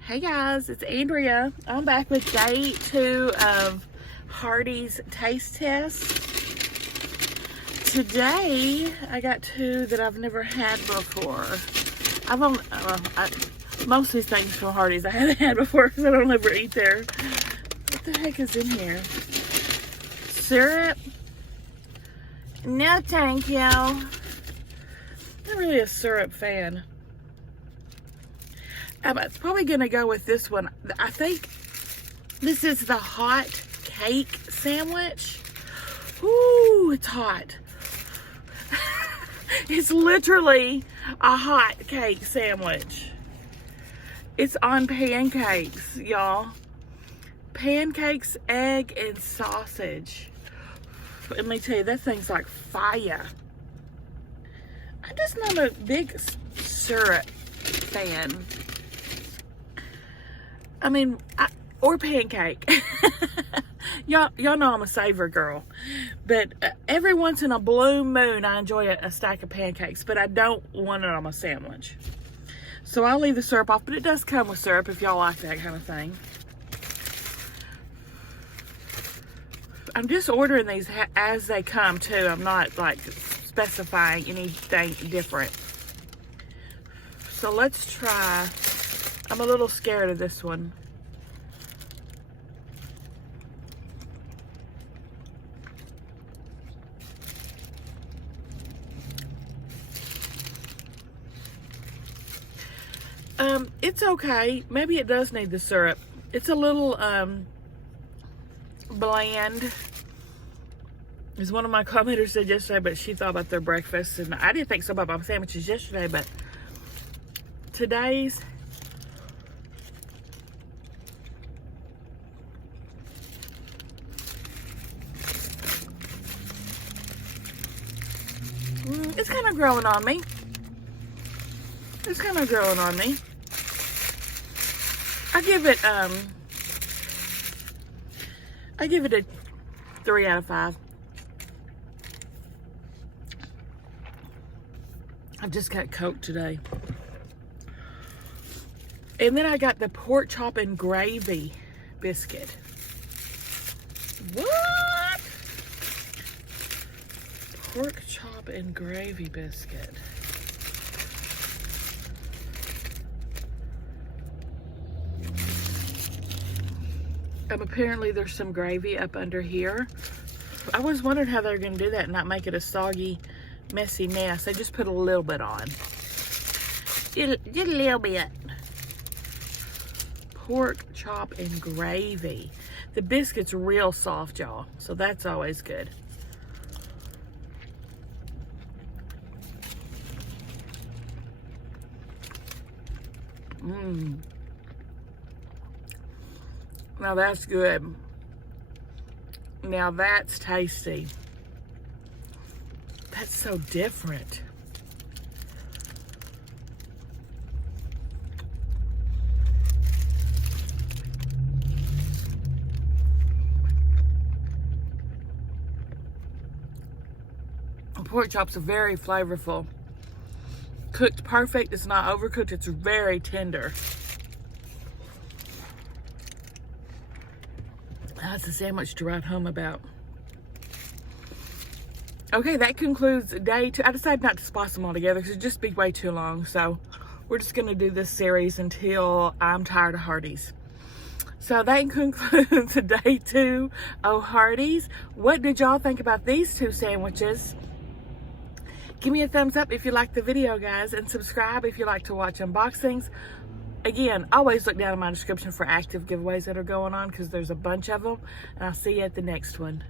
Hey guys, it's Andrea. I'm back with day 2 of Hardee's taste test. Today, I got 2 that I've never had before. Most of these things from Hardee's I haven't had before because I don't ever eat there. What the heck is in here? Syrup? No, thank you. I'm not really a syrup fan. I'm probably gonna go with this one. I think this is the hot cake sandwich. Ooh, it's hot. It's literally a hot cake sandwich. It's on pancakes, y'all. Pancakes, egg, and sausage. Let me tell you, that thing's like fire. I'm just not a big syrup fan. I mean, or pancake. Y'all know I'm a savor girl. But every once in a blue moon, I enjoy a stack of pancakes. But I don't want it on my sandwich. So I'll leave the syrup off. But it does come with syrup if y'all like that kind of thing. I'm just ordering these as they come, too. I'm not, like, specifying anything different. So let's try. I'm a little scared of this one. It's okay. Maybe it does need the syrup. It's a little bland. As one of my commenters said yesterday, but she thought about their breakfast, and I didn't think so about my sandwiches yesterday, but today's it's kind of growing on me. It's kind of growing on me. I give it a 3 out of 5. I've just got Coke today. And then I got the pork chop and gravy biscuit. What? Pork chop and gravy biscuit. Apparently there's some gravy up under here. I was wondering how they're going to do that and not make it a soggy, messy mess. They just put a little bit on. Just a little bit. Pork chop and gravy. The biscuit's real soft, y'all. So that's always good. Mmm. Now that's good. Now that's tasty. That's so different. Pork chops are very flavorful. Cooked perfect. It's not overcooked. It's very tender. That's a sandwich to write home about. Okay, that concludes day 2. I decided not to splice them all together because it'd just be way too long. So we're just going to do this series until I'm tired of Hardee's. So that concludes day 2 of Hardee's. What did y'all think about these 2 sandwiches? Give me a thumbs up if you liked the video, guys, and subscribe if you like to watch unboxings. Again, always look down in my description for active giveaways that are going on because there's a bunch of them. And I'll see you at the next one.